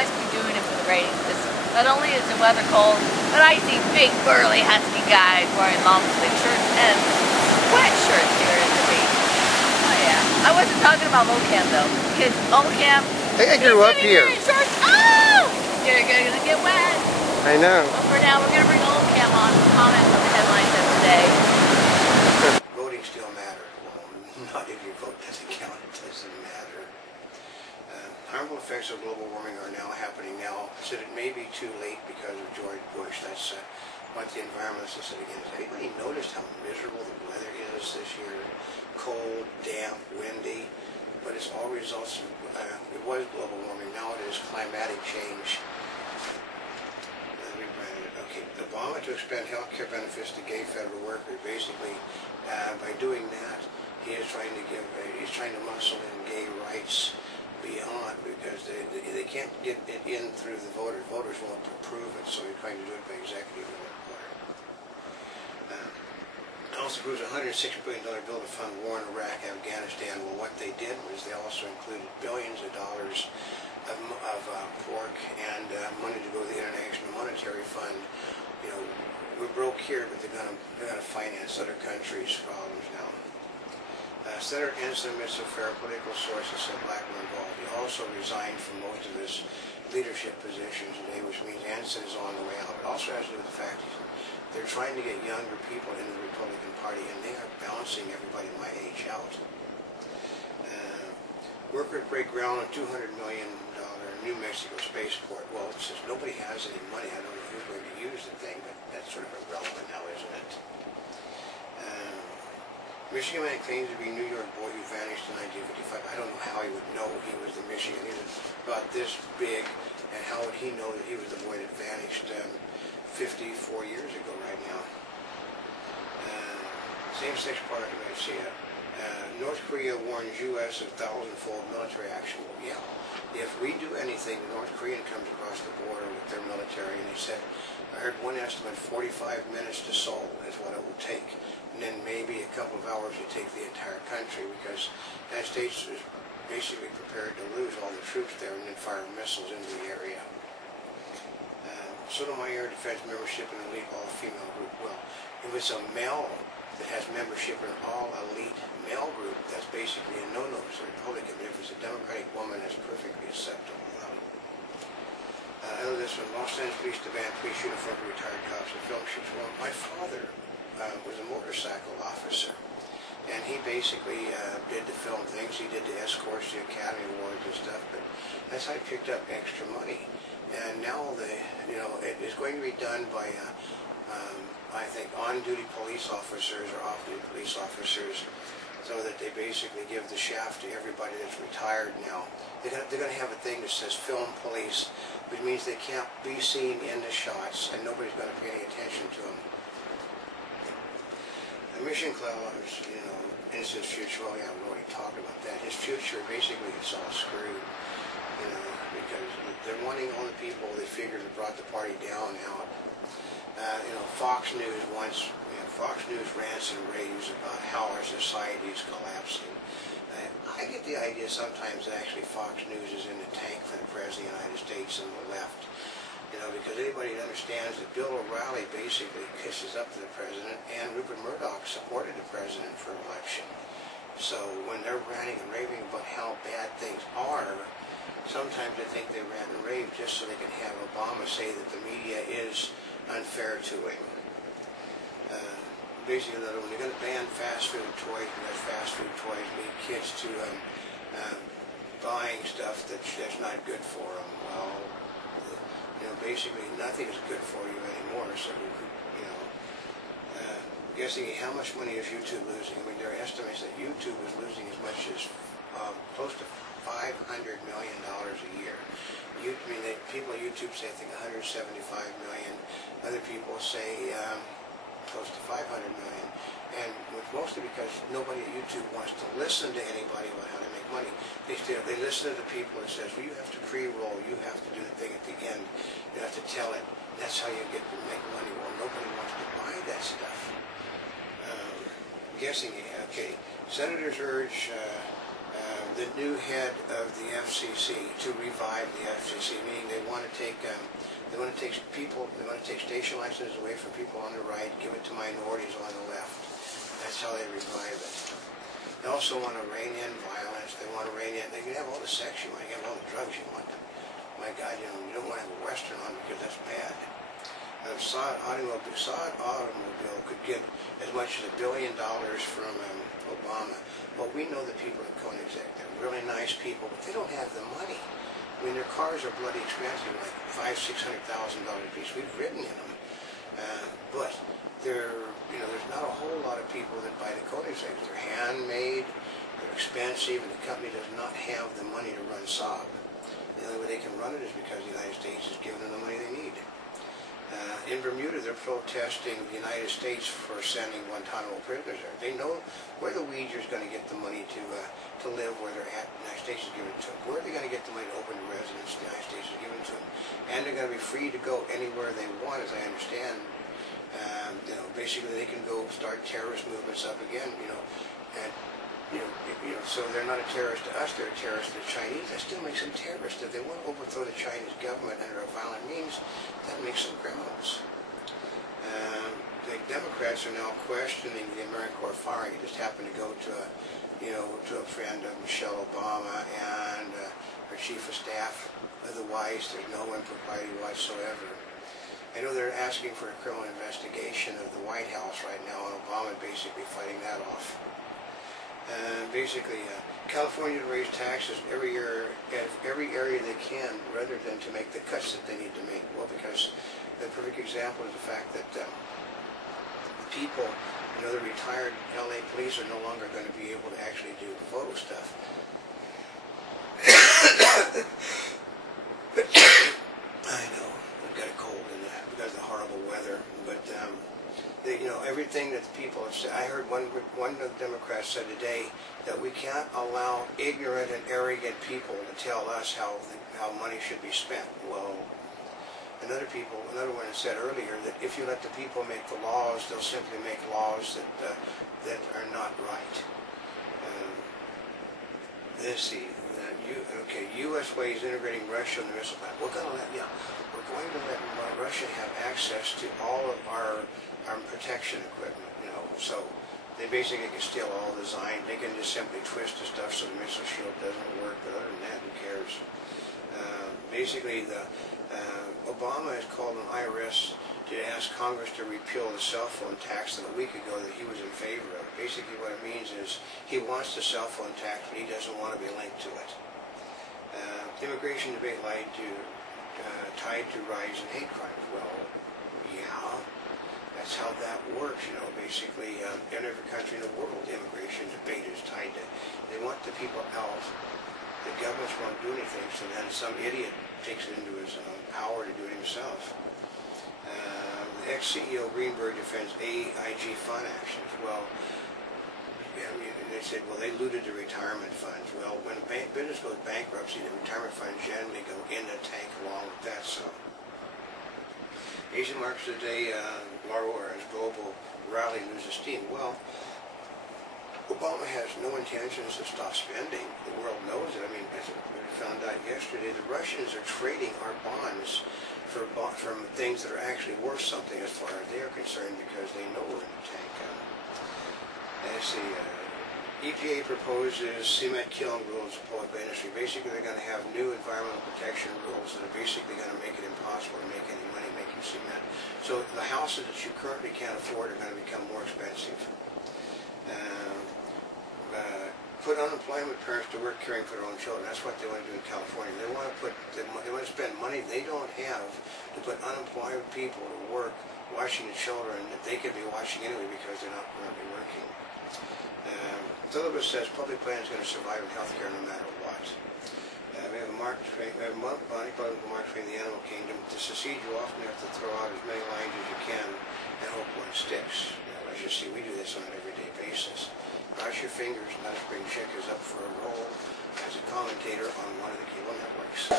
nice to be doing it for the ratings, because not only is the weather cold, but I see big, burly, husky guys wearing long sleeve shirts and sweatshirts here at the beach. Oh yeah. I wasn't talking about Oldecam though, because Oldecam, I grew up here. Shorts. Oh! You're gonna get wet. I know. But for now, we're gonna bring Oldecam on to comment on the headlines of today. Voting still matters. Well, not if your vote doesn't count, it doesn't matter. Harmful effects of global warming are now happening now. Said it may be too late because of George Bush. That's what the environmentalists said again. Has anybody noticed how miserable the weather is this year? Cold, damp, windy, but it's all results of, it was global warming, now it is climatic change. Okay, Obama to expand health care benefits to gay federal workers. Basically, by doing that, he is trying to he's trying to muscle in gay rights beyond, because they can't get it in through the voters. Voters won't approve it, so he's trying to do it by executive order. Also approves a $106 billion bill to fund war in Iraq, Afghanistan. Well, what they did was they also included billions of dollars of pork and money to go to the International Monetary Fund. You know, we're broke here, but they're gonna finance other countries' problems now. Senator Ensign admits a fair political sources said black were involved. He also resigned from most of his leadership positions today, which means Ensign is on the way out. It also has to do with the fact they're trying to get younger people into the Republican Party, and they are bouncing everybody my age out. Workers break ground on $200 million New Mexico spaceport. Well, since nobody has any money, I don't know who's going to use the thing, but that's sort of irrelevant now, isn't it? Michigan man claims to be a New York boy who vanished in 1955. I don't know how he would know he was the Michigan. He was about this big, and how would he know that he was the boy that vanished 54 years ago right now? Same-sex partner, I see it. North Korea warns U.S. of 1,000-fold military action. Well, yeah, if we do anything, the North Korean comes across the border with their military, and he said, I heard one estimate, 45 minutes to Seoul is what it will take. And then maybe a couple of hours to take the entire country, because the United States is basically prepared to lose all the troops there and then fire missiles into the area. Sotomayor defends membership in an elite all-female group. Well, if it's a male that has membership in an all-elite male group, that's basically a no-no to the Republican. But if it's a Democratic woman, that's perfectly acceptable. I know this one. Los Angeles police demand police uniform for retired cops and film shoots. Well, my father was a motorcycle officer, and he basically did the film things. He did the escorts, the Academy Awards and stuff, but that's how he picked up extra money. And now it is going to be done by, I think, on-duty police officers or off-duty police officers, so that they basically give the shaft to everybody that's retired now. They're going to have a thing that says film police, which means they can't be seen in the shots, and nobody's going to pay any attention to them. The Mission Cloud's, in his future, well, yeah, we already talked about that. His future, basically, is all screwed, because they're wanting all the people they figured have brought the party down out. Fox News Fox News rants and raves about how our society is collapsing. I get the idea sometimes that actually Fox News is in the tank for the President of the United States and the left. Because anybody that understands that Bill O'Reilly basically kisses up to the President, and Rupert Murdoch supported the President for election. So when they're ranting and raving about how bad things are, sometimes I think they rant and rave just so they can have Obama say that the media is unfair to him. Basically, when they're going to ban fast food toys, because fast food toys lead kids to buying stuff that's not good for them. Well, basically nothing is good for you anymore. So, guessing how much money is YouTube losing? I mean, there are estimates that YouTube is losing as much as close to $500 million a year. People at YouTube say, I think, 175 million. Other people say close to 500 million. And mostly because nobody at YouTube wants to listen to anybody about how to make money. They listen to the people that says, well, you have to pre-roll, you have to do the thing at the end, you have to tell it. That's how you get to make money. Well, nobody wants to buy that stuff. Guessing, okay, senators urge the new head of the FCC to revive the FCC, meaning they want to take station licenses away from people on the right, give it to minorities on the left. That's how they revive it. They also want to rein in violence. They want to rein in. They can have all the sex you want. You can have all the drugs you want. My God, you don't want to have a Western on because that's bad. Saud Automobile could get as much as $1 billion from Obama. But we know the people at Koenigsegg, they're really nice people, but they don't have the money. I mean, their cars are bloody expensive, like $500,000, $600,000 a piece. We've ridden in them, but there's not a whole lot of people that buy the Koenigsegg's. They're handmade, they're expensive, and the company does not have the money to run Saab. The only way they can run it is because the United States is giving them the money they need. In Bermuda, they're protesting the United States for sending Guantanamo prisoners there. They know where the Uyghurs are going to get the money to live where they're at. The United States is giving it to them. Where are they going to get the money to open residence? The United States is giving it to them. And they're going to be free to go anywhere they want, as I understand. Basically they can go start terrorist movements up again, so they're not a terrorist to us, they're a terrorist to the Chinese. That still makes them terrorists. If they want to overthrow the Chinese government under a violent means, that makes them criminals. The Democrats are now questioning the AmeriCorps firing. It just happened to go to a friend of Michelle Obama and her chief of staff. Otherwise, there's no impropriety whatsoever. I know they're asking for a criminal investigation of the White House right now, and Obama basically fighting that off. California to raise taxes every year, every area they can, rather than to make the cuts that they need to make. Well, because the perfect example is the fact that the people, the retired LA police are no longer going to be able to actually do photo stuff. I know, I've got a cold in that because of the horrible weather, but everything that the people have said. I heard one of the Democrats said today that we can't allow ignorant and arrogant people to tell us how money should be spent. Well, another one said earlier that if you let the people make the laws, they'll simply make laws that are not right. Let's see. U.S. ways integrating Russia in the missile plan. We're going to let Russia have access to all of our protection equipment. So they basically can steal all the design. They can just simply twist the stuff so the missile shield doesn't work. But other than that, who cares? Obama has called on IRS to ask Congress to repeal the cell phone tax a week ago that he was in favor of. Basically what it means is he wants the cell phone tax, but he doesn't want to be linked to it. Immigration debate tied to rise in hate crimes. Well, yeah, that's how that works. Basically, in every country in the world, the immigration debate is tied to. They want the people out. The governments won't do anything, so then some idiot takes it into his power to do it himself. The ex-CEO Greenberg defends AIG fund actions. Well, they said, well, they looted the retirement funds. Well, when a business goes bankruptcy, the retirement funds generally go in the tank along with that. So, Asian markets today, as global rally loses steam. Well, Obama has no intentions to stop spending. The world knows it. I mean, as we found out yesterday, the Russians are trading our bonds from things that are actually worth something as far as they are concerned because they know we're in the tank. Let's see. EPA proposes cement kiln rules imposed by industry. Basically, they're going to have new environmental protection rules that are basically going to make it impossible to make any money making cement. So the houses that you currently can't afford are going to become more expensive. Put unemployment parents to work caring for their own children. That's what they want to do in California. They want to spend money they don't have to put unemployed people to work watching the children that they could be watching anyway because they're not currently working. Syllabus says public plan is going to survive in healthcare no matter what. We have a Mark Twain, Mark Twain, the animal kingdom. To succeed, you often have to throw out as many lines as you can and hope one sticks. As you see, we do this on an everyday basis. Cross your fingers, not as bring Chick is up for a role as a commentator on one of the cable networks.